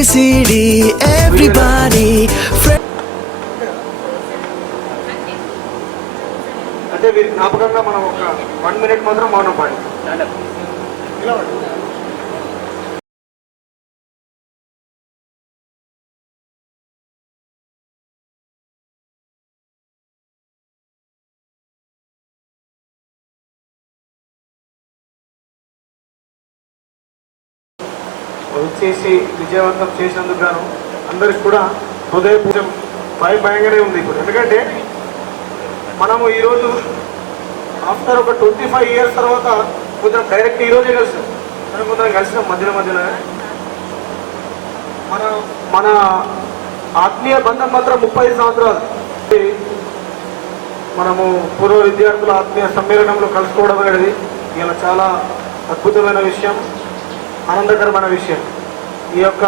ABCD everybody అంటే వీరి జ్ఞాపకంగా మనం ఒక 1 minute మాత్రం మౌనం పాడి వచ్చేసి విజయవంతం చేసినందుకు గాను అందరికి కూడా హృదయపూర్వకం భయంగానే ఉంది ఇప్పుడు. ఎందుకంటే మనము ఈరోజు ఆఫ్టర్ ఒక 25 years తర్వాత కొంచెం డైరెక్ట్ ఈరోజే కలిసాం. మనం కొంచెం కలిసినాం మధ్యలో మన ఆత్మీయ బంధం మాత్రం 35 సంవత్సరాలు. మనము పూర్వ విద్యార్థుల ఆత్మీయ సమ్మేళనంలో కలుసుకోవడం అనేది ఇలా చాలా అద్భుతమైన విషయం, ఆనందకరమైన విషయం. ఈ యొక్క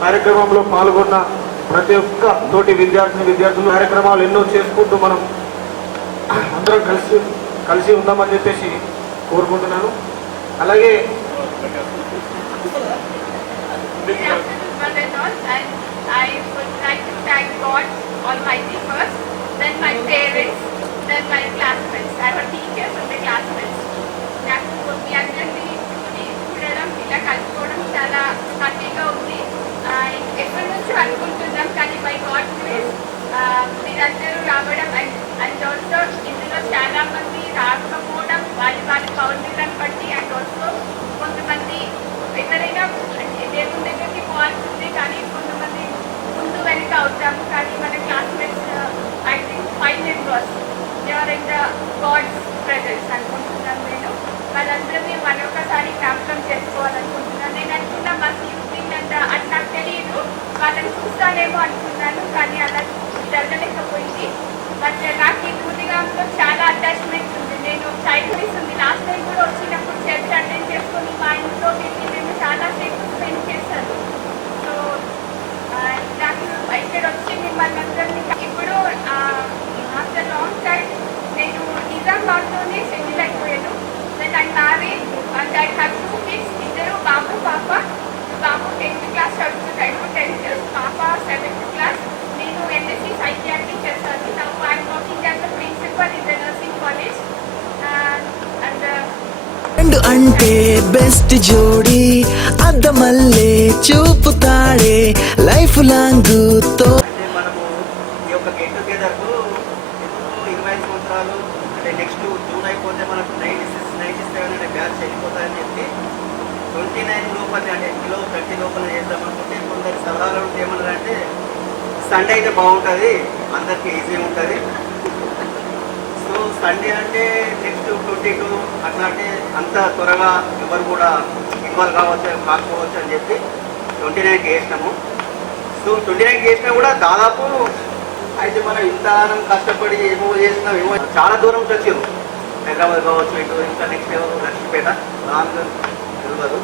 కార్యక్రమంలో పాల్గొన్న ప్రతి ఒక్క తోటి విద్యార్థులు కార్యక్రమాలు ఎన్నో చేసుకుంటూ మనం అందరం కలిసి ఉందామని చెప్పేసి కోరుకుంటున్నాను. అలాగే ఇలా కలుసుకోవడం చాలా హ్యాపీగా ఉంది. ఎప్పటి నుంచో అనుకుంటున్నాం, కానీ బై గాడ్ గ్రేస్ మీరందరూ రావడం అండ్ ఆల్సో ఇందులో చాలా మంది రాకపోవడం వాళ్ళ పౌరులను బట్టి, అండ్ ఆల్సో కొంతమంది ఎక్కడైనా దేవుని దగ్గరికి పోవాల్సింది, కానీ కొంతమంది ముందు వెనుక అవుతాము. కానీ మన classmates I think 5 members ever in the God's presence అనుకుంటున్నాను. నేను వాళ్ళందరినీ మరొకసారి జ్ఞాపకం చేసుకోవాలనుకుంటున్నాను. నేను అనుకున్నా మా సీన్ అంటే అది నాకు తెలియదు, వాళ్ళని చూస్తానేమో అనుకున్నాను, కానీ అలా జరగలేకపోయింది. బట్ నాకు ఈ పూర్తిగాంతో చాలా అటాచ్మెంట్ ఉంది. నేను చైల్డ్హుడ్ ఉంది. లాస్ట్ టైం కూడా వచ్చినప్పుడు చర్చ్ అటెండ్ చేసుకొని మా ఇంట్లో వెళ్ళి మేము చాలా సేపు స్పెండ్ చేశాను. సో నాకు ఇక్కడ వచ్చి మిమ్మల్ని అందరినీ ఇప్పుడు ఆఫ్టర్ లాంగ్ టైం నేను నిజామాబాద్లోనే సెటిల్ అయిపోయాను. Then I married and I have 2 kids. ఇద్దరు బాబు పాప. బాబు 10th class చదువుతున్నాడు, 10th, పాప 7th class. నేను MSc సైకియాట్రీ చేశాను. Now I'm working as the principal in the nursing college. And అంటే బెస్ట్ జోడి అద్దమల్లే చూపుతాడే లైఫ్ లాంగ్ తో. మనము ఈ యొక్క గెట్ టుగెదర్కు 25 సంవత్సరాలు అంటే నెక్స్ట్ జూన్ అయిపోతే మనకు 96, 97 అనే బ్యాచ్ వెళ్ళిపోతాయని చెప్పి 29 లోపల అంటే 30 లోపల చేద్దాం అనుకుంటే కొందరు సలహాలు ఏమన్నారంటే సండే అయితే బాగుంటుంది, అందరికీ ఈజీ ఉంటుంది. సో సండే అంటే నెక్స్ట్ 22 అట్లా అంటే అంత త్వరగా ఎవరు కూడా ఇన్వాల్వ్ కాకపోవచ్చు అని చెప్పి 29కి వేసినాము. సో 29కి వేసినా కూడా దాదాపు అయితే మనం ఇంతగానం కష్టపడి ఏమో చేసినాం, ఏమో చాలా దూరం నుంచి వచ్చారు. హైదరాబాద్ కావచ్చు, ఇటు ఇంకా నెక్స్ట్ లక్ష్మీపేట లాంగ్ తెలియదు,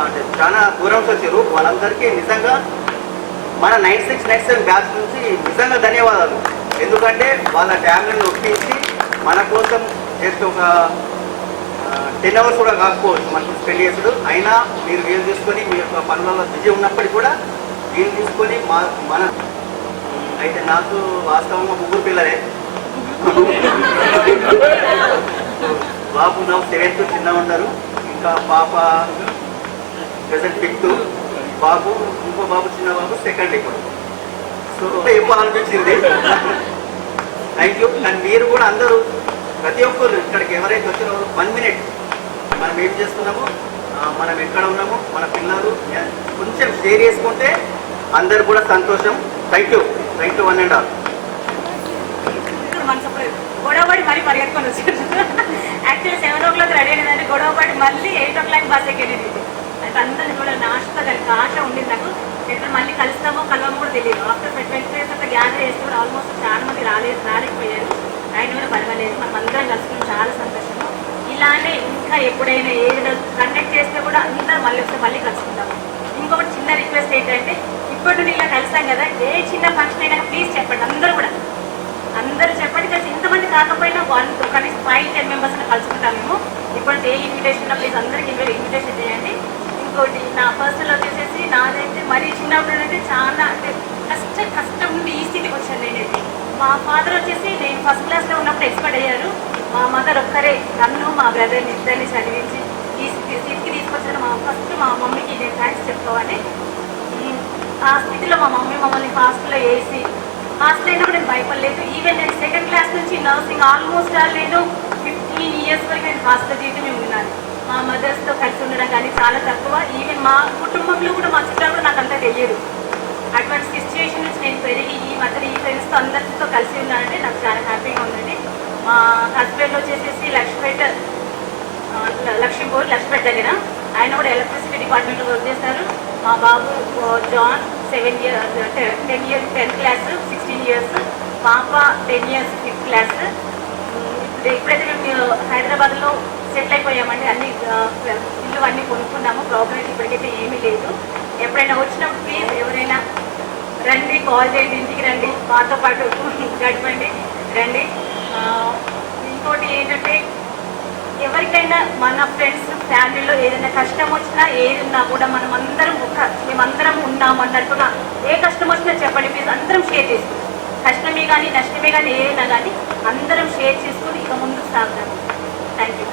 అంటే చాలా దూరం నుంచి వచ్చారు. వాళ్ళందరికీ నిజంగా మన 96, 97 బ్యాచ్ నుంచి నిజంగా ధన్యవాదాలు. ఎందుకంటే వాళ్ళ ఫ్యామిలీని ఒప్పించి మన కోసం జస్ట్ ఒక 10 hours కూడా కాకపోవచ్చు మనకు స్పెండ్ చేసుడు. అయినా మీరు వీలు తీసుకొని మీ యొక్క పనులలో బిజీ ఉన్నప్పటికీ కూడా వీలు తీసుకొని మన అయితే నాకు వాస్తవంగా 3 పిల్లలే. బాబు నా 7th చిన్న ఉన్నారు, ఇంకా పాప ప్రెసెంట్ 5th, బాబు ఇంకో బాబు చిన్న బాబు 2nd ఇప్పుడు. సో ఇవ్వాలనిపించింది. Thank you. అండ్ మీరు కూడా అందరూ ప్రతి ఒక్కరు ఇక్కడికి ఎవరైతే వచ్చారో 1 minute మనం ఏం చేస్తున్నామో, మనం ఎక్కడ ఉన్నామో, మన పిల్లలు కొంచెం షేర్ చేసుకుంటే అందరు కూడా సంతోషం. Thank you 1 and all. గొడవపడి మరీ పరిగెత్తుకొని వచ్చారు. యాక్చువల్లీ 7 o'clock రెడీ అయినదంటే గొడవపడి మళ్ళీ 8 o'clock బస్ ఎక్కేది. అయితే అందరినీ కూడా నాశతో కలిసి ఆశ ఉండింది నాకు. ఎక్కడ మళ్ళీ కలుస్తామో కలవమో కూడా తెలియదు. ఆఫ్టర్ 20 days అంతా గ్యాదర్ చేస్తే కూడా ఆల్మోస్ట్ చాలా మంది రాలేకపోయారు. ఆయన కూడా పర్వాలేదు, మనం అందరం కలుసుకుని చాలా సంతోషము. ఇలానే ఇంకా ఎప్పుడైనా ఏదో కండక్ట్ చేస్తే కూడా అందరూ మళ్ళీ కలుసుకుంటాము. ఇంకొకటి చిన్న రిక్వెస్ట్ ఏంటంటే, ఇప్పటి నుండి ఇలా కలిసాం కదా, ఏ చిన్న ఫంక్షన్ అయినా ప్లీజ్ చెప్పండి. అందరూ చెప్పండి. కలిసి ఇంతమంది కాకపోయినా కనీసం 5-10 members కలుసుకుంటాం మేము. ఇప్పుడు ఏ ఇన్విటేషన్ ప్లీజ్ అందరికి ఇన్విటేషన్ చేయండి. ఇంకోటి నా పర్సనల్ వచ్చేసి నాదైతే మరీ చిన్నప్పుడు అంటే చాలా అంటే కష్టం నుండి ఈ స్థితికి వచ్చాను నేనైతే. మా ఫాదర్ వచ్చేసి నేను ఫస్ట్ క్లాస్లో ఉన్నప్పుడు ఎక్స్పర్ట్ అయ్యారు. మా మదర్ ఒక్కరే నన్ను మా బ్రదర్ని ఇద్దరిని చదివించి ఈ స్థితికి తీసుకొచ్చిన మా మమ్మీకి నేను థ్యాంక్స్ చెప్పుకోవాలి. ఆ స్థితిలో మా మమ్మీ మమ్మల్ని హాస్టల్లో వేసి హాస్టల్ అయినప్పుడు నేను భయపడలేదు. ఈవెన్ నేను సెకండ్ క్లాస్ నుంచి నర్సింగ్ ఆల్మోస్ట్ నేను 15 years వరకు నేను హాస్టల్ జీవితం ఉన్నాను. మా మదర్స్తో కలిసి ఉండడం కానీ చాలా తక్కువ. ఈవెన్ మా కుటుంబంలో కూడా మా చుట్టాలు కూడా నాకు అంతా తెలియదు. అటువంటి సిచ్యువేషన్ నుంచి నేను పెరిగి ఈ మధ్య ఈ ఫ్రెండ్స్తో అందరితో కలిసి ఉన్నానంటే నాకు చాలా హ్యాపీగా ఉందండి. మా హస్బెండ్ వచ్చేసి లక్ష్మీపూర్ దగ్గర ఆయన కూడా ఎలక్ట్రిసిటీ డిపార్ట్మెంట్లో వర్క్ చేస్తారు. మా బాబు John 10 years 10th class 16 years, పాప 10 years 5th class. ఇప్పుడైతే మేము హైదరాబాద్లో సెటిల్ అయిపోయామండి. అన్ని ఇల్లు అన్నీ కొనుక్కున్నాము. ప్రాబ్లం ఇప్పటికైతే ఏమీ లేదు. ఎప్పుడైనా వచ్చినప్పుడు ప్లీజ్ ఎవరైనా రండి, కాల్ చేయండి, ఇంటికి రండి, మాతో పాటు గడపండి, రండి. ఇంకోటి ఏంటంటే ఎవరికైనా మన ఫ్రెండ్స్ ఫ్యామిలీలో ఏదైనా కష్టం వచ్చినా ఏది ఉన్నా కూడా మేమందరం ఉన్నాము అన్నట్టుగా ఏ కష్టం వచ్చినా చెప్పండి ప్లీజ్. అందరం షేర్ చేసుకుంటాం. కష్టమే కానీ నష్టమే కానీ ఏదైనా కానీ అందరం షేర్ చేసుకుని ఇక ముందుకు సాగుతాము. Thank you.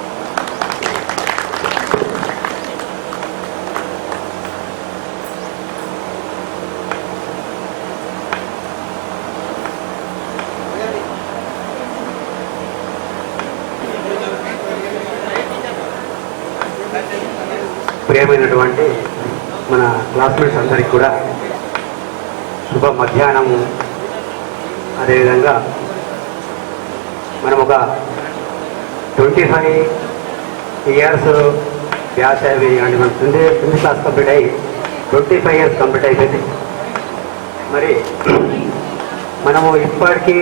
ప్రియమైనటువంటి మన క్లాస్మేట్స్ అందరికీ కూడా శుభ మధ్యాహ్నము. అదేవిధంగా మనం ఒక 25 years బ్యాచ్ అవి అంటే మన 10th class కంప్లీట్ అయ్యి 25 years కంప్లీట్ అయిపోయింది. మరి మనము ఇప్పటికీ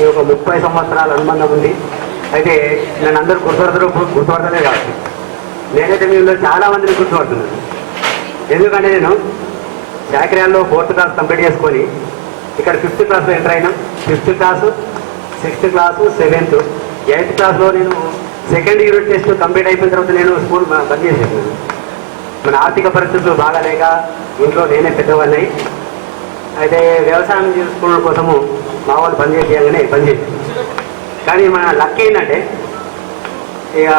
ఈ ఒక 30 సంవత్సరాల అనుబంధం ఉంది. అయితే నన్ను అందరూ గుర్తుపడతలే కాదు. నేనైతే మీలో చాలా మందిని గుర్తుపడుతున్నాను. ఎందుకంటే నేను శాఖర్యాల్లో 4th class కంప్లీట్ చేసుకొని ఇక్కడ 5th classలో ఎంటర్ అయినా. 5th class 6th class 7th 8th classలో నేను సెకండ్ యూనిట్ టెస్ట్ కంప్లీట్ అయిపోయిన తర్వాత నేను స్కూల్ బంద్ చేసేసాను. మన ఆర్థిక పరిస్థితులు బాగాలేక ఇంట్లో నేనే పెద్దవాడిని. అయితే వ్యవసాయం చేసుకోవడం కోసము మా వాళ్ళు బంద్ చేసేయగానే బంద్ చేశాను. కానీ మన లక్ ఏంటంటే ఇక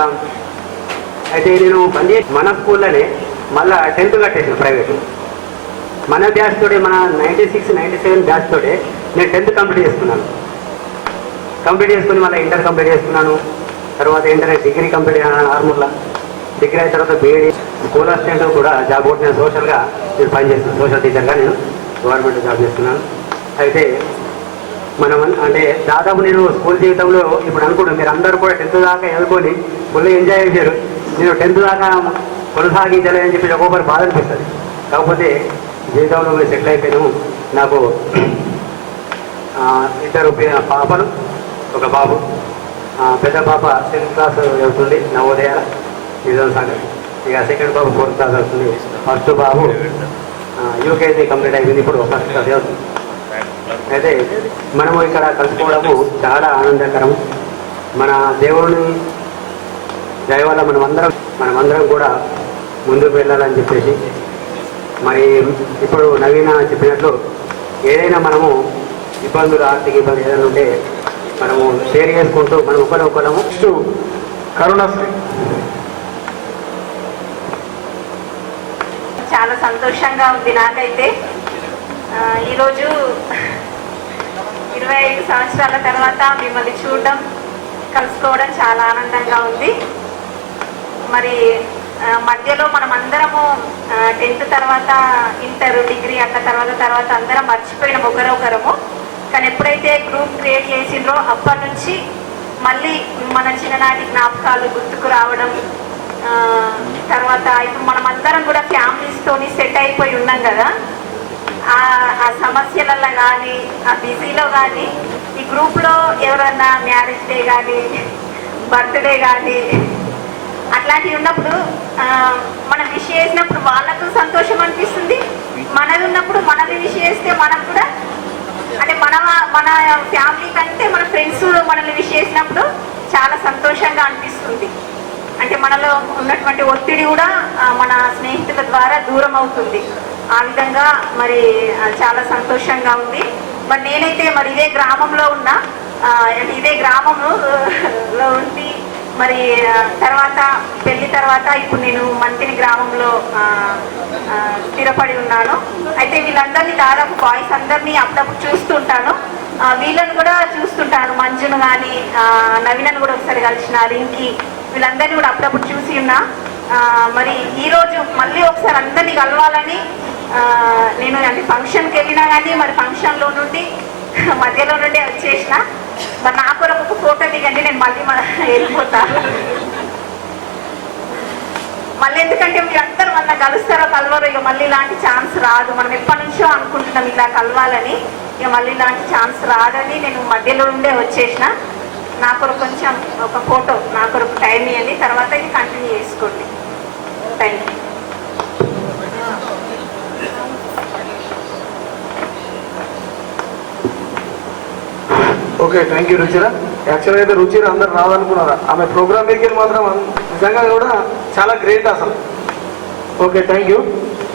అయితే నేను బంద్ చేసి మన స్కూల్లోనే మళ్ళీ 10th కట్టేసాను ప్రైవేట్. మన బ్యాచ్ తోటే మన 96, 97 బ్యాచ్ తోటే నేను 10th కంప్లీట్ చేసుకున్నాను. కంప్లీట్ చేసుకుని మళ్ళీ ఇంటర్ కంప్లీట్ చేసుకున్నాను. తర్వాత ఇంటర్ డిగ్రీ కంప్లీట్ అయ్యాను ఆర్మూర్లో. డిగ్రీ అయిన తర్వాత బీఈడీ స్కూల్ అసిస్టెంట్ కూడా జాబ్ కొట్టిన సోషల్గా నేను పనిచేస్తున్నాను. సోషల్ టీచర్గా నేను గవర్నమెంట్ జాబ్ చేస్తున్నాను. అయితే మనం అంటే దాదాపు నేను స్కూల్ జీవితంలో ఇప్పుడు అనుకుంటాను మీరు అందరూ కూడా 10th దాకా చదువుకొని ఫుల్ ఎంజాయ్ చేశారు. నేను 10th దాకా కొనసాగించలేదని చెప్పి ఒక్కొక్కరు బాధ అనిపిస్తుంది. కాకపోతే జీవితంలో మేము సెటిల్ అయిపోయాము. నాకు 2 పాపలు, ఒక బాబు. పెద్ద పాప 10th class చదువుతుంది నవోదయ నిజాం సాగర్. ఇక సెకండ్ బాబు 4th class చదువుతుంది. ఫస్ట్ బాబు యూకేజీ కంప్లీట్ అయిపోయింది. ఇప్పుడు 1st class చదువుతుంది. అయితే మనము ఇక్కడ కలుసుకోవడము చాలా ఆనందకరం. మన దేవుడిని దయ వల్ల మనమందరం కూడా ముందుకు వెళ్ళాలని చెప్పేసి మరి ఇప్పుడు నవీన చెప్పినట్లు ఏదైనా మనము ఇబ్బందులు ఆర్థిక ఇబ్బంది ఏదైనా ఉంటే మనము షేర్ చేసుకుంటూ మనం ఒకరము కరుణశ్రీ. చాలా సంతోషంగా ఉంది నాకైతే. ఈరోజు 25 సంవత్సరాల తర్వాత మిమ్మల్ని చూడడం, కలుసుకోవడం చాలా ఆనందంగా ఉంది. మరి మధ్యలో మనం అందరము 10th తర్వాత ఇంటర్, డిగ్రీ అట్ల తర్వాత అందరం మర్చిపోయిన ఒకరొకరము. కానీ ఎప్పుడైతే గ్రూప్ క్రియేట్ చేసిండ్రో అప్పటి నుంచి మళ్ళీ మన చిన్ననాటి జ్ఞాపకాలు గుర్తుకు రావడం. తర్వాత ఇప్పుడు మనం అందరం కూడా ఫ్యామిలీస్తోని సెట్ అయిపోయి ఉన్నాం కదా. ఆ సమస్యలలో కానీ ఆ బిజీలో కానీ ఈ గ్రూప్లో ఎవరన్నా మ్యారేజ్ డే కానీ బర్త్డే కానీ అట్లాంటివి ఉన్నప్పుడు మనం విష్ చేసినప్పుడు వాళ్ళకు సంతోషం అనిపిస్తుంది. మనది ఉన్నప్పుడు మనది విష్ చేస్తే మనకు కూడా అంటే మన ఫ్యామిలీ కంటే మన ఫ్రెండ్స్ మనల్ని విష్ చేసినప్పుడు చాలా సంతోషంగా అనిపిస్తుంది. అంటే మనలో ఉన్నటువంటి ఒత్తిడి కూడా మన స్నేహితుల ద్వారా దూరం అవుతుంది. ఆ విధంగా మరి చాలా సంతోషంగా ఉంది. మరి నేనైతే మరి ఇదే గ్రామంలో ఉన్నా, ఇదే గ్రామంలో ఉండి మరి తర్వాత పెళ్లి తర్వాత ఇప్పుడు నేను మంతిని గ్రామంలో స్థిరపడి ఉన్నాను. అయితే వీళ్ళందరినీ దాదాపు బాయ్స్ అందరినీ అప్పుడప్పుడు చూస్తుంటాను, వీళ్ళని కూడా చూస్తుంటాను. మంజును కానీ నవీనను కూడా ఒకసారి కలిసిన, రింకి, వీళ్ళందరినీ కూడా అప్పుడప్పుడు చూసి ఉన్నా. మరి ఈరోజు మళ్ళీ ఒకసారి అందరినీ కలవాలని నేను అంటే ఫంక్షన్కి వెళ్ళినా కానీ మరి ఫంక్షన్లో నుండి మధ్యలో నుండి వచ్చేసిన. మరి నా కొరకు ఒక ఫోటో దిగండి, నేను మళ్ళీ వెళ్ళిపోతా. మళ్ళీ ఎందుకంటే మీరు అందరూ మన కలుస్తారో కలవరో, ఇక మళ్ళీ ఇలాంటి ఛాన్స్ రాదు. మనం ఎప్పటి నుంచో అనుకుంటున్నాం ఇలా కలవాలని, ఇక మళ్ళీ ఇలాంటి ఛాన్స్ రాదని నేను మధ్యలో ఉండే వచ్చేసిన. నా కొరకు కొంచెం ఒక ఫోటో, నా కొరకు టైం ఇవ్వండి, తర్వాత ఇది కంటిన్యూ చేసుకోండి. Thank you. Okay, thank you Ruchira. యాక్చువల్గా అయితే రుచిర అందరు రాదనుకున్నారా, ఆమె ప్రోగ్రామ్ దగ్గర మాత్రం నిజంగా కూడా చాలా గ్రేట్ అసలు. Okay, thank you.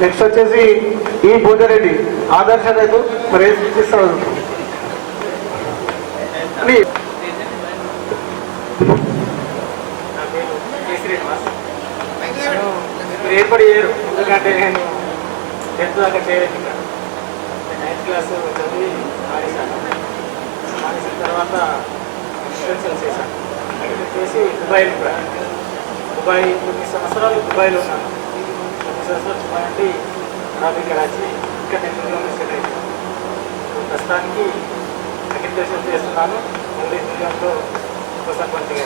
నెక్స్ట్ వచ్చేసి ఈ భూజరెడ్డి ఆదర్శ రైతు, మరి ఏం సూచిస్తారు? మీరు ఏర్పడి చేయరు, ఎందుకంటే నేను 10th దాకా చేయలేదు. ఇంకా 9th క్లాస్ చదివి మానేశాను. మానేసిన తర్వాత ఎక్స్టెన్షన్ చేశాను. చేసి దుబాయ్ వెళ్ళిపోయాను. దుబాయ్ 9 సంవత్సరాలు దుబాయ్లో ఉన్నాను. 9 సంవత్సరాలు దుబాయ్ నుండి అరబీ కరాచి, ఇంకా 10 కిలోమీటర్స్ సెట్ అయిపోయాను. ప్రస్తుతానికి అగ్రికల్చర్ చేస్తున్నాను. మళ్ళీ దుర్గంలో ఉపసర్పంచిగా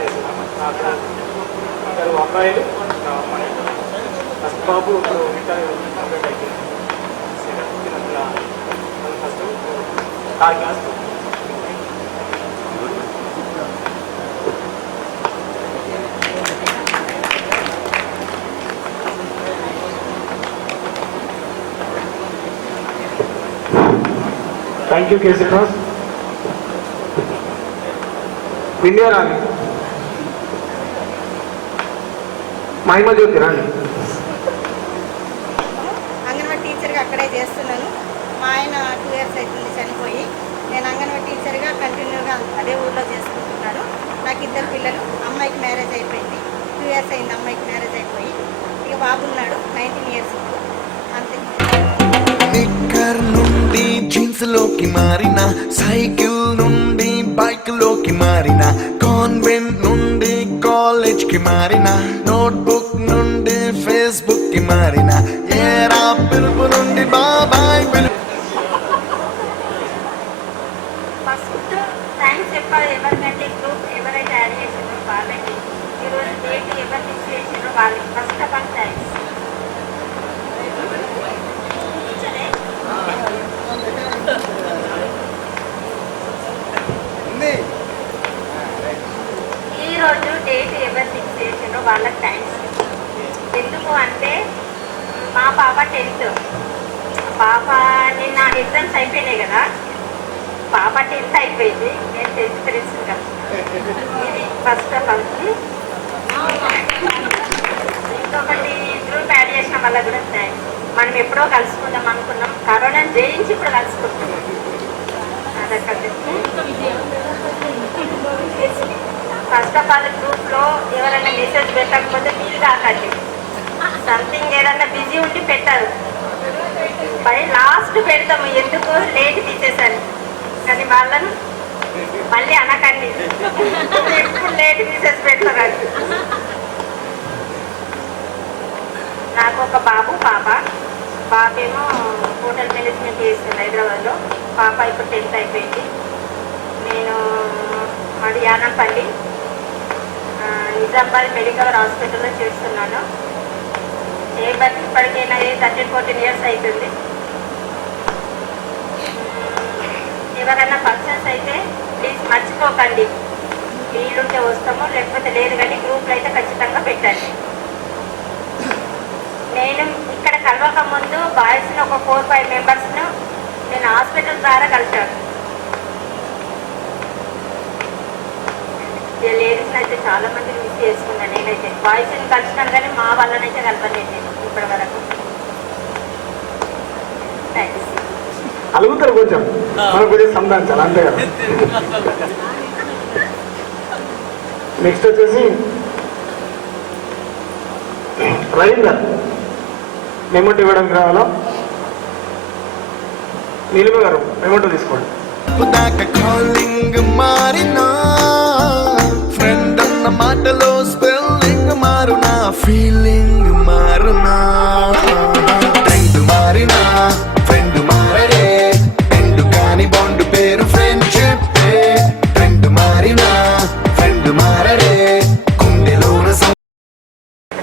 చేస్తున్నాను. నాకు 2 అబ్బాయిలు, నా అమ్మాయి. ఫస్ట్ బాబు ఇప్పుడు ఇంటర్వ్యూ కంప్లీట్ అయిపోయింది. సెకండ్ చిన్నపిల్ల first 3rd class. Thank you K Srinivas. Vindhya Rani, Mahima Jyothi Rani. Anganwadi టీచర్గా అక్కడే చేస్తున్నాను. మా ఆయన 2 years అవుతుంది చనిపోయి. నేను అంగన్వాడీ టీచర్గా కంటిన్యూగా అదే ఊళ్ళో చేసుకుంటున్నాను. నాకు 2 పిల్లలు. అమ్మాయికి మ్యారేజ్ అయిపోయింది, 2 years అయింది అమ్మాయికి మ్యారేజ్ అయిపోయి. ఇక బాబు ఉన్నాడు 19 years అంతే. నిక్కర్ నుండి జీన్స్ లోకి మారిన, సైకిల్ నుండి బైక్ లోకి మారిన, కాన్వెంట్ నుండి కాలేజ్ కి మారిన, నోట్బుక్ నుండి ఫేస్బుక్ కి మారిన, ఏరా పిలుపు నుండి బాబాయ్ పిలుపు. ఫస్ట్ థ్యాంక్స్ చెప్పాలి ఎవరికంటే గ్రూప్ ఎవరైతే యాడ్ చేసిందో వాళ్ళకి, ఈరోజు డేట్ ఎవరు మిస్ చేసిందో వాళ్ళకి ఫస్ట్ ఆఫ్ ఆల్ థ్యాంక్స్. ఈరోజు డేట్ ఎవరు ఫిక్స్ చేసిండ్రో వాళ్ళకి థ్యాంక్స్. ఎందుకు అంటే మా పాప 10th, పాప నిన్న ఎగ్జామ్స్ అయిపోయినాయి కదా, పాప 10th అయిపోయింది, నేను 10th తెలుసుకున్నా. ఇది ఫస్ట్ ఆఫ్ ఆల్. ఇంకొకటి గ్రూప్ యాడ్ చేసిన వాళ్ళకి కూడా థ్యాంక్స్. మనం ఎప్పుడో కలుసుకుందాం అనుకున్నాం, కరోనాను జయించి ఇప్పుడు కలుసుకుంటున్నాం. ఫస్ట్ ఆఫ్ ఆల్ గ్రూప్లో ఎవరైనా మెసేజ్ పెట్టకపోతే ఫీల్ కాకండి. సంథింగ్ ఏదన్నా బిజీ ఉండి పెట్టారు, పై లాస్ట్ పెడతాము, ఎందుకు లేట్ తీసేసాను కానీ వాళ్ళను మళ్ళీ అనకండి ఎప్పుడు లేట్ మెసేజ్ పెడతారండి. నాకు ఒక బాబు పాప. బాబేమో హోటల్ మేనేజ్మెంట్ చేస్తుంది హైదరాబాద్లో. పాప ఇప్పుడు 10th అయిపోయింది. నేను మాది యానంపల్లి నిజామాబాద్ మెడికల్ హాస్పిటల్లో చేస్తున్నాను. చేయబట్టి ఇప్పటికైనా 13-14 years అవుతుంది. ఎవరైనా ఫంక్షన్స్ అయితే ప్లీజ్ మర్చిపోకండి, వీలుంటే వస్తాము లేకపోతే లేదు, కానీ గ్రూప్లో అయితే ఖచ్చితంగా పెట్టండి. నేను ఇక్కడ కలవక ముందు బాయ్స్ని ఒక 4-5 మెంబర్స్ను నేను హాస్పిటల్ ద్వారా కలిశాను. లేడీస్ని అయితే చాలా మందిని మిస్ చేసుకున్నాను. నేనైతే బాయ్స్ని కలిసినాను కానీ మా వాళ్ళనైతే కలపలేదు ఇప్పటి వరకు. అలుగుతారు కొంచెం, మనం కొంచెం సంధానించాలి అంతే కదా. నెక్స్ట్ వచ్చేసి రవీందర్ మెమోట్ ఇవ్వడానికి రావాలా. నీలిమ గారు మెమోటో తీసుకోండి. దాకా కాలింగ్ మారినా ఫ్రెండ్ అన్న మాటలో స్పెల్లింగ్ మారునా ఫీలింగ్ మారునా ట్రెండ్ మారినా ఫ్రెండ్ మారడే ఎండు కాని బాండ్ పేరు ఫ్రెండ్షిప్ ట్రెండ్ మారినా ఫ్రెండ్ మారడే కుండెలోన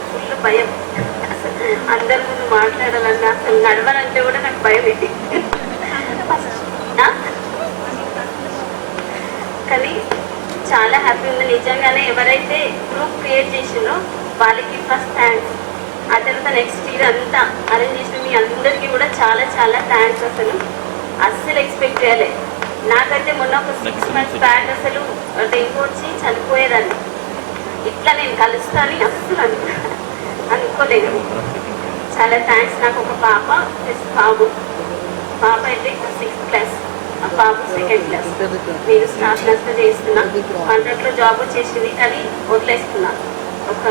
ఫుల్ భయం. అందరి ముందు మాట్లాడాలన్నా అసలు నడవాలంటే కూడా నాకు భయం ఇది. కానీ చాలా హ్యాపీ ఉంది నిజంగానే. ఎవరైతే గ్రూప్ క్రియేట్ చేసిందో వాళ్ళకి ఫస్ట్ థ్యాంక్స్. ఆ తర్వాత నెక్స్ట్ ఇయర్ అంతా అరేంజ్ చేసిన మీ అందరికీ కూడా చాలా చాలా థ్యాంక్స్. అస్సలు ఎక్స్పెక్ట్ చేయలే. నాకైతే మొన్న ఒక 6 months బ్యాక్ అసలు డెంగ్యూ వచ్చి చనిపోయేదాన్ని. ఇట్లా నేను కలుస్తాను అస్సలు అనుకోలేదు. చాలా థ్యాంక్స్. నాకు ఒక పాప ప్లస్ బాబు. పాప అయితే 6th class, బాబు 2nd class. నేను స్టాఫ్ నర్స్గా చేస్తున్నా. కాంట్రాక్ట్లో జాబ్ వచ్చేసింది, అది వదిలేస్తున్నా. ఒక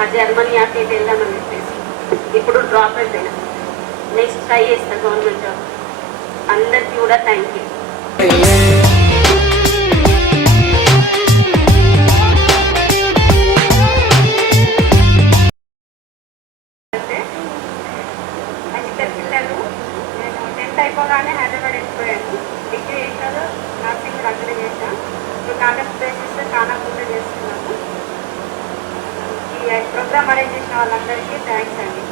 ఆ జర్మనీ అటు ఇటు వెళ్దామని చెప్పేసి ఇప్పుడు డ్రాప్ అయిపోయినా. నెక్స్ట్ ట్రై చేస్తా గవర్నమెంట్ జాబ్. అందరికీ కూడా థ్యాంక్ యూ. పిల్లలు నేను 10th అయిపోగానే హైదరాబాద్ వెళ్ళిపోయాను. డిగ్రీ చేశాను, నర్సింగ్ అక్కడ చేశాను. ఇప్పుడు కాంటాక్ట్ బేసిస్ కానాకుండా చేస్తున్నాము. ఈ ప్రోగ్రామ్ అరేంజ్ చేసిన వాళ్ళందరికీ థ్యాంక్స్ అండి.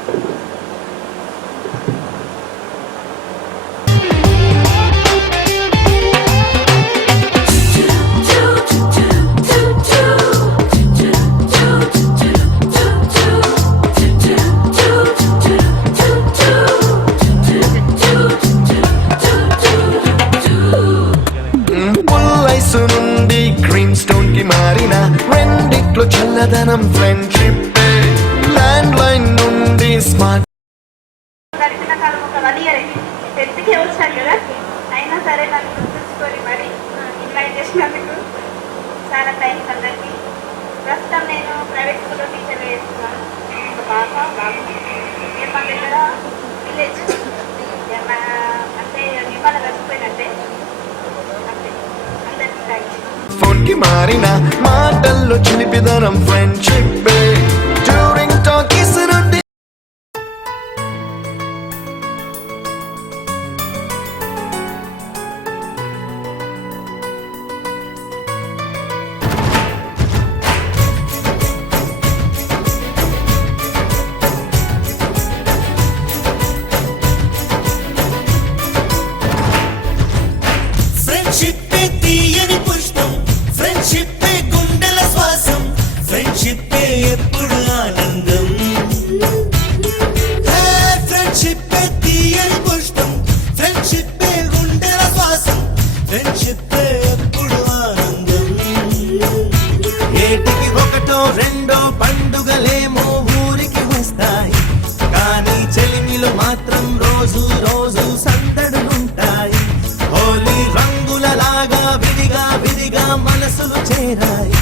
నుండి గ్రీన్ స్టోన్ కి మారిన రెండిట్లో చల్లదనం ఫ్రెండ్షిప్ ల్యాండ్ లైన్ నుండి స్మార్ట్. గడిచిన కాలం ఒక 1 year అయింది. 10th వచ్చాను కదా, అయినా సరే నన్ను గుర్తుంచుకొని మరి ఇన్వైట్ చేసినందుకు చాలా థ్యాంక్స్ అందరికీ. ప్రస్తుతం నేను ప్రైవేట్ స్కూల్లో టీచర్గా చేస్తున్నాను. ఒక పాప బాబు. మా దగ్గర విలేజ్ అంటే నిర్మాణ కలిసిపోయినట్టే. ఫోన్ కి మారిన మాటల్లో చిలిపిదనం ఫ్రెండ్షిప్ డ్యూరింగ్ టాకీస్ నుండి ఎప్పుడు ఆనందం. ఫ్రెండ్షిప్ తీయని పుష్పం, ఫ్రెండ్షిప్ గుండెల శ్వాసం, ఫ్రెండ్షిప్ ఎప్పుడు ఆనందం. ఏటికి ఒకటో రెండో పండుగలేమో ఊరికి వస్తాయి, కానీ చెలిమిలో మాత్రం రోజు రోజు సందడులుంటాయి. హోలీ రంగులలాగా విడిగా విడిగా మనసులు చేరాయి,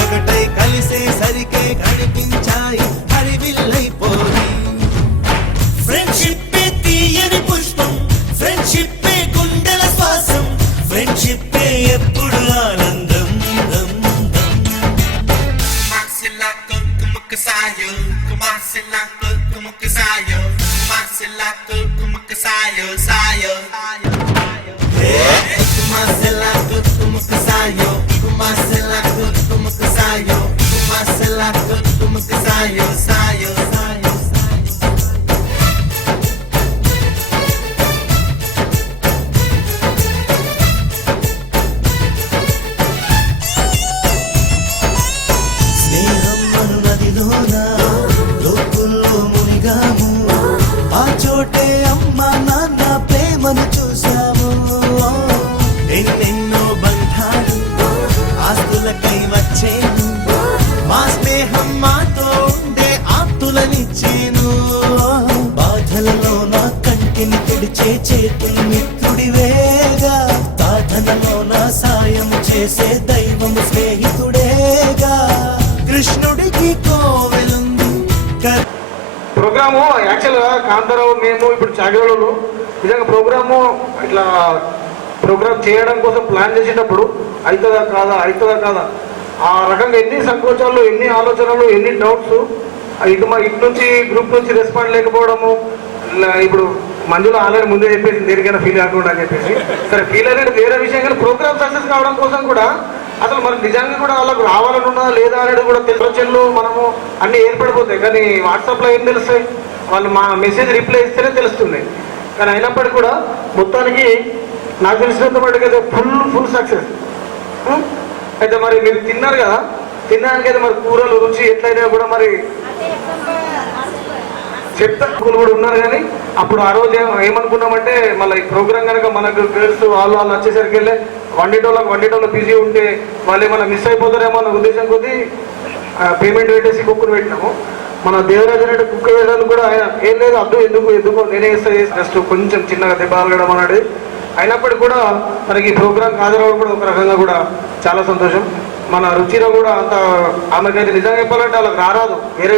ఒకటై కలిసేసరికే కనిపించాయి హరివిల్లైపోయి. ఫ్రెండ్షిప్ తీయని పుష్పం, ఫ్రెండ్షిప్ గుండెల శ్వాసం, ఫ్రెండ్షిప్ ఎప్పుడు ఆనందం. స్నేహం అను నదిలోన లోకుల్లో మునిగాము, ఆ చోటే అమ్మ నాన్న ప్రేమను చూశాము. ఎన్నెన్నో బంధాలు ఆస్తులకై వచ్చేను, మా స్నేహం మాతో ఉండే ఆప్తులనిచ్చేను. బాధలలో నా కంటిని తుడిచే చేతులు మిత్రుడు చేసే దైవము స్నేహితుడేగా కృష్ణుడికి కోవెలుంది ప్రోగ్రాము యాక్చువల్గా కాంతారావు మేము ఇప్పుడు చాగిరోళ్ళు నిజంగా ప్రోగ్రాము ఇట్లా ప్రోగ్రామ్ చేయడం కోసం ప్లాన్ చేసేటప్పుడు అవుతుందా కాదా ఆ రకంగా ఎన్ని సంకోచాలు, ఎన్ని ఆలోచనలు, ఎన్ని డౌట్స్, ఇటు నుంచి గ్రూప్ నుంచి రెస్పాండ్ లేకపోవడము. ఇప్పుడు మంజులో ఆల్రెడీ ముందే చెప్పేసి దేనికైనా ఫీల్ కాకుండా అని చెప్పేసి, సరే ఫీల్ అనేది వేరే విషయం, కానీ ప్రోగ్రామ్ సక్సెస్ కావడం కోసం కూడా అసలు మనకు నిజంగా కూడా వాళ్ళకు రావాలని ఉన్నదా లేదా అనేది కూడా తెలుసు. మనము అన్ని ఏర్పడిపోతాయి, కానీ వాట్సాప్లో ఏం తెలుస్తాయి, వాళ్ళు మా మెసేజ్ రిప్లై ఇస్తేనే తెలుస్తుంది. కానీ అయినప్పటికీ కూడా మొత్తానికి నాకు తెలిసినంత మటుకైతే ఫుల్ సక్సెస్. అయితే మరి మీరు తిన్నారు కదా, తినడానికైతే మరి కూరలు రుచి ఎట్లయినా కూడా మరి చెప్తారు కూడా ఉన్నారు. కానీ అప్పుడు ఆ రోజు ఏమనుకున్నామంటే మళ్ళీ ఈ ప్రోగ్రామ్ కనుక మనకు గర్ల్స్ వాళ్ళు వచ్చేసరికి వెళ్ళే వండిటోళ్ళకి బిజీ ఉంటే వాళ్ళు ఏమైనా మిస్ అయిపోతారేమో అన్న ఉద్దేశం కొద్దీ పేమెంట్ పెట్టేసి కుక్కను పెట్టినాము. మన దేవరాజు అనేటి కుక్క వేయడానికి కూడా ఆయన ఏం లేదు, అద్దు ఎందుకు నేనే జస్ట్ కొంచెం చిన్నగా దెబ్బ ఆగడం అన్నాడు. అయినప్పటికీ కూడా మనకి ఈ ప్రోగ్రామ్ హాజరవడం కూడా ఒక రకంగా కూడా చాలా సంతోషం. మన రుచిలో కూడా అంత ఆమెకైతే నిజంగా చెప్పాలంటే వాళ్ళకి రారాదు, వేరే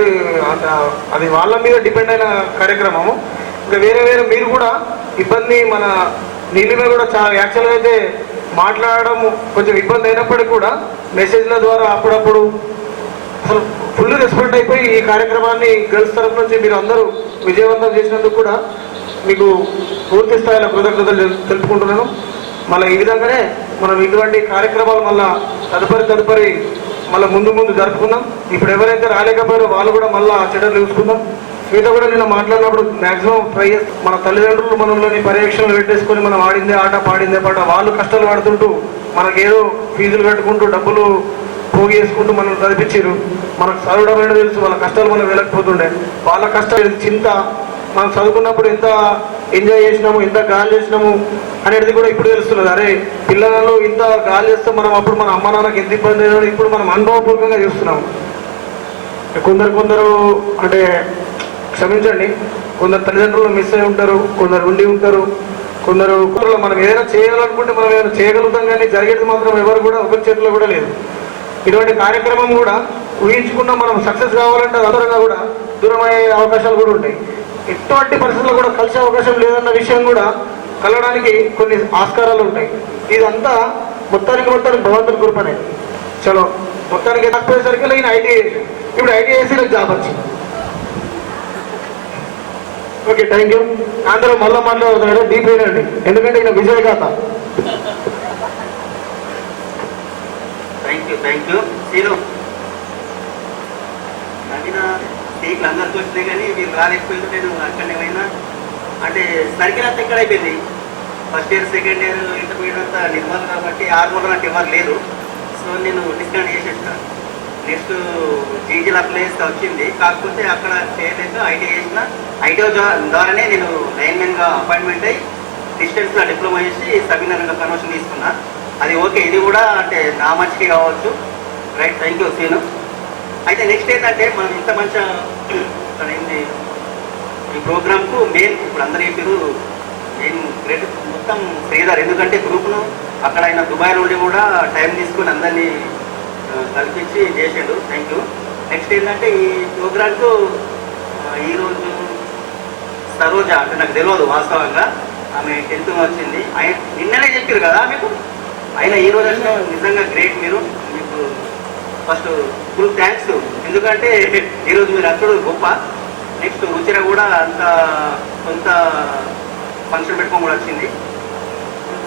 అది వాళ్ళ మీద డిపెండ్ అయిన కార్యక్రమము. ఇంకా వేరే మీరు కూడా ఇబ్బంది, మన నీలిమే కూడా చాలా యాక్చువల్గా అయితే మాట్లాడడం కొంచెం ఇబ్బంది అయినప్పటికీ కూడా మెసేజ్ల ద్వారా అప్పుడప్పుడు అసలు ఫుల్ రెస్పాండ్ అయిపోయి ఈ కార్యక్రమాన్ని గర్ల్స్ తరఫు నుంచి మీరు అందరూ విజయవంతం చేసినందుకు కూడా మీకు పూర్తి స్థాయిలో కృతజ్ఞతలు తెలుపుకుంటున్నాను. మళ్ళీ ఈ విధంగానే మనం ఇటువంటి కార్యక్రమాలు మళ్ళీ తదుపరి మళ్ళీ ముందు జరుపుకుందాం. ఇప్పుడు ఎవరైతే రాలేకపోయారో వాళ్ళు కూడా మళ్ళీ చెడ్డలు చూసుకుందాం. మీతో కూడా నేను మాట్లాడినప్పుడు మ్యాక్సిమం ట్రై చేస్తాం. మన తల్లిదండ్రులు మనల్ని పర్యవేక్షణలు పెట్టేసుకొని మనం ఆడిందే ఆట పాడిందే పాట వాళ్ళు కష్టాలు పడుతుంటూ మనకేదో ఫీజులు కట్టుకుంటూ డబ్బులు పోగి చేసుకుంటూ మనం చదివించారు. మనకు చదవడం అనేది తెలుసు, వాళ్ళ కష్టాలు మనం వెళ్ళకపోతుండే, వాళ్ళ కష్టాలు చింత మనం చదువుకున్నప్పుడు ఎంత ఎంజాయ్ చేసినాము, ఎంత గాలి చేసినాము అనేది కూడా ఇప్పుడు తెలుస్తున్నది. అరే పిల్లలలో ఇంత గాలి చేస్తాం మనం, అప్పుడు మన అమ్మ నాన్నకి ఎంత ఇబ్బంది అయ్యాడో ఇప్పుడు మనం అనుభవపూర్వకంగా చూస్తున్నాము. కొందరు అంటే క్షమించండి, కొందరు తల్లిదండ్రులు మిస్ అయి ఉంటారు, కొందరు ఉండి ఉంటారు, కొందరు మనం ఏదైనా చేయాలనుకుంటే మనం ఏదైనా చేయగలుగుతాం, కానీ జరిగేది మాత్రం ఎవరు కూడా ఒకరి చేతిలో కూడా లేదు. ఇటువంటి కార్యక్రమం కూడా ఊహించుకున్న మనం సక్సెస్ కావాలంటే అందరంగా కూడా దూరమయ్యే అవకాశాలు కూడా ఉంటాయి. ఎటువంటి పరిస్థితుల్లో కూడా కలిసే అవకాశం లేదన్న విషయం కూడా కలగడానికి కొన్ని ఆస్కారాలు ఉంటాయి. ఇదంతా మొత్తానికి భగవంతుని కృపనే. చలో మొత్తానికి తక్కువసరికి ఈయన ఐటీ చేసి ఇప్పుడు ఐటీఐసీలో జాబ్ వచ్చింది. Okay, thank you. అందరూ మళ్ళీ మాట్లాడుతున్నాడు డీప్ అయినండి, ఎందుకంటే ఈయన విజయగాథ. Thank you Seenu. నవీన సీట్లు అందరికి వచ్చినాయి కానీ మీరు రాలేకపోయింది. నేను అక్కడనే పోయినా అంటే సర్కిల్ అంతా ఎక్కడ అయిపోయింది. First year second year intermediate అంతా నిర్మల్ కాబట్టి 6 నెలలు అంటే ఎవరు లేరు. సో నేను డిస్కౌంట్ చేసేసాను. నెక్స్ట్ జీజీలు అప్లై చేస్తే వచ్చింది, కాకపోతే అక్కడ చేయలేక ఐటీ చేసిన. ఐటీ ద్వారానే నేను లైన్మెన్గా అపాయింట్మెంట్ అయ్యి డిస్టెన్స్లో డిప్లొమా చేసి సబీనర్గా కన్వర్షన్ తీసుకున్నా. అది ఓకే, ఇది కూడా అంటే నా మంచికి కావచ్చు. Right, thank you Seenu. అయితే నెక్స్ట్ ఏంటంటే మనం ఇంత మంచిగా ఏంటి ఈ ప్రోగ్రామ్కు మెయిన్ ఇప్పుడు అందరూ చెప్పారు మెయిన్ గ్రేట్ మొత్తం శ్రీధర్. ఎందుకంటే గ్రూప్ను అక్కడ ఆయన దుబాయ్ నుండి కూడా టైం తీసుకొని అందరినీ కల్పించి చేసాడు. Thank you. నెక్స్ట్ ఏంటంటే ఈ ప్రోగ్రామ్కు ఈరోజు సరోజ అంటే నాకు తెలియదు వాస్తవంగా, ఆమె 10th వచ్చింది. ఆయన నిన్ననే చెప్పారు కదా మీకు, ఆయన ఈరోజు వచ్చిన నిజంగా గ్రేట్. మీకు ఫస్ట్ ఫుల్ థ్యాంక్స్. ఎందుకంటే ఈరోజు మీరు అక్కడ గొప్ప. నెక్స్ట్ రుచిర కూడా అంత కొంత ఫంక్షన్ పెట్టుకొని కూడా వచ్చింది.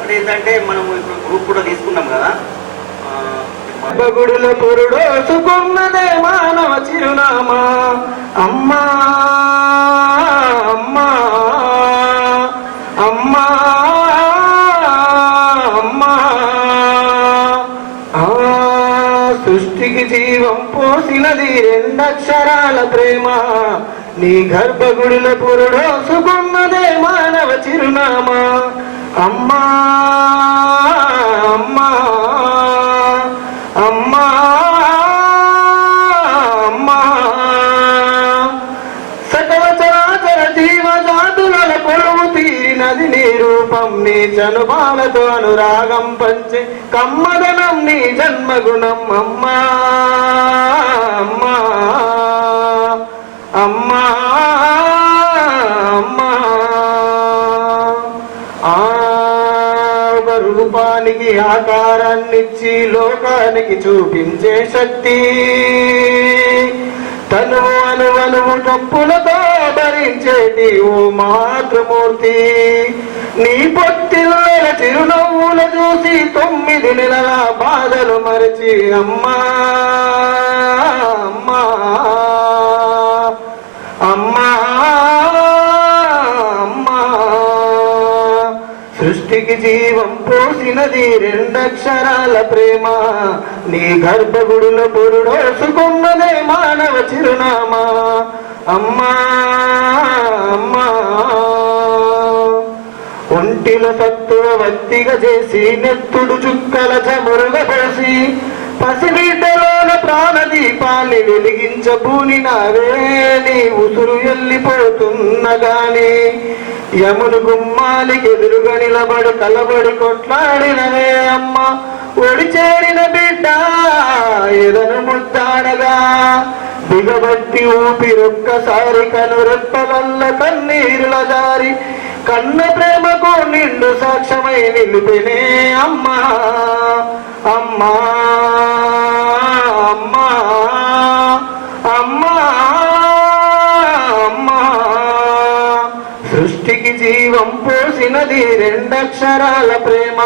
అంటే ఏంటంటే మనం ఇప్పుడు గ్రూప్ కూడా తీసుకున్నాం కదా. గుడిలో పురుడోసుకున్నదే మానవ చిరునామా అమ్మా అమ్మా అమ్మా అమ్మా. సృష్టికి జీవం పోసినది 2 అక్షరాల ప్రేమ. నీ గర్భగుడిలో పురుడోసుకున్నదే మానవ చిరునామా అమ్మా అమ్మా అమ్మా అమ్మా. సకల చరాచర జీవజాతుల కొలువు తీరినది నీ రూపం, నీ చనుబాల అమ్మతో అనురాగం పంచే కమ్మదనం నీ జన్మగుణం అమ్మా అమ్మా అమ్మా అమ్మా రూపానికి ఆకారాన్నిచ్చి లోకానికి చూపించే శక్తి తనువు అనువనువు తప్పులతో భరించేటి ఓ మాతృమూర్తి నీ పొత్తిలో చిరునవ్వులు చూసి 9 నెలల బాధలు మరచి అమ్మా అమ్మా అమ్మా అమ్మా సృష్టికి జీవం పోసినది 2 అక్షరాల ప్రేమ నీ గర్భగుడులో పురుడోసుకున్నదే మానవ చిరునామా అమ్మా అమ్మా ఒంటిలో సత్తువ వత్తిగా చేసి నెత్తుడు చుక్కల చమురుగా పోసి పసిబిడ్డలోన ప్రాణదీపాన్ని వెలిగించబూని నావే నీ ఉసురు వెళ్ళిపోతున్నగాని యమును గుమ్మానికి ఎదురుగా నిలబడి కలబడి కొట్లాడినవే అమ్మ ఒడిచేరిన బిడ్డ ఎదను ముద్దాడగా దిగబట్టి ఊపిరొక్కసారి కనురెప్ప వల్ల కన్నీరుల జారి కన్న ప్రేమకు నిండు సాక్ష్యమై నిలిపినే అమ్మా అమ్మా అమ్మా అమ్మా అమ్మా సృష్టికి జీవం పోసినది 2 అక్షరాల ప్రేమ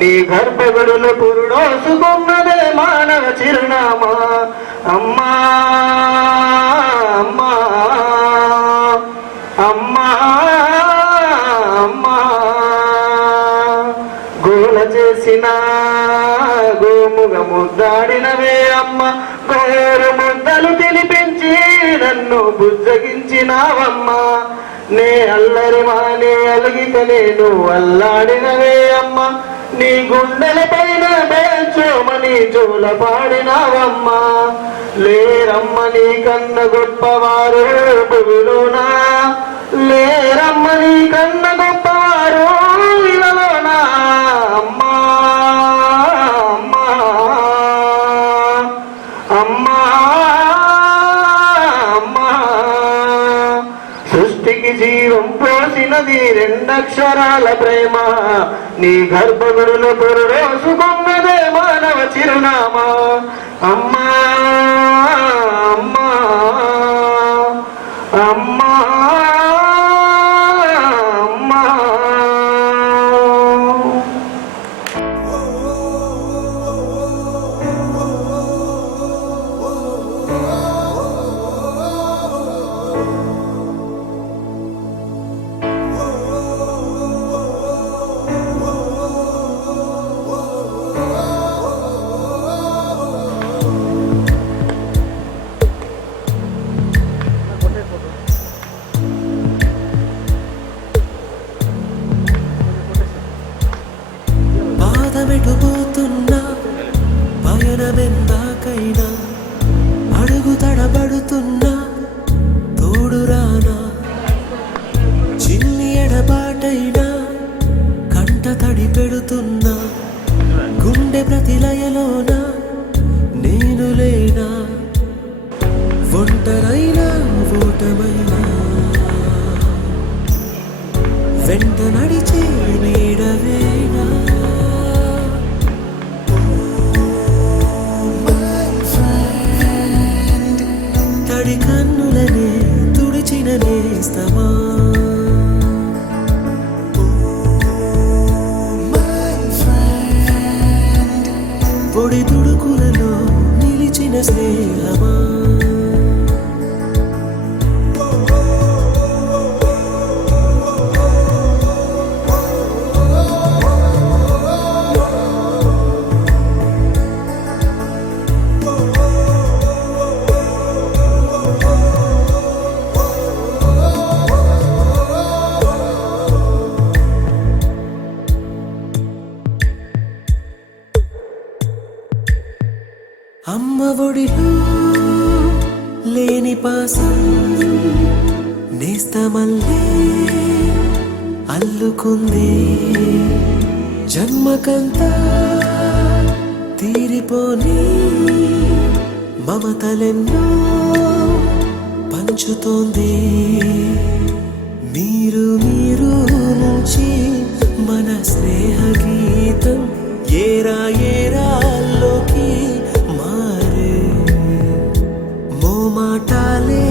నీ గర్భగుడులో పురుడోసుకున్నదే మానవ చిరునామా అమ్మా అమ్మా అమ్మా అమ్మా గోల చేసిన గోముగ ముద్దాడినవే అమ్మ గోరు ముద్దలు తినిపించి నన్ను బుజ్జగించినావమ్మ నే అల్లరి మాని అలిగితే నేను అల్లాడినవే అమ్మ నీ గుండెల పైన బేచోమని జోల పాడినావమ్మ లేరమ్మ నీ కన్న గొప్పవారు భూమిలోనా లేరమ్మ నీ కన్న గొప్పవారు ఇలలోనా అమ్మా అమ్మా అమ్మా అమ్మా సృష్టికి జీవం పోసినది 2 అక్షరాల ప్రేమ నీ గర్భగుడులో పురుడోసుకున్నదే మానవ చిరునామా అమ్మా అమ్మా అమ్మా అమ్మా పాదమెటుపోతున్నా పయనమెందాకైనా అడుగు తడబడుతున్నా తోడురానా చిన్ని ఎడబాటైనా కంట తడి పెడుతున్నా గుండె ప్రతిలయలోన నేను లేనా ఒంటరైనా ఓటమైనా వెంట నడిచే నీడవేనా తడి కన్నులనే తుడిచిన నేస్తమా పొడి తుడుకులలో నిలిచిన స్నేహమా అమ్మ ఒడిలో లేని పాసం నేస్తమల్లే అల్లుకుంది జన్మకంతా తీరిపోని మమతలెన్నో పంచుతోంది. మీరు నుంచి మన స్నేహ గీతం ఏరాల్లోకి మారే మోమాటాలే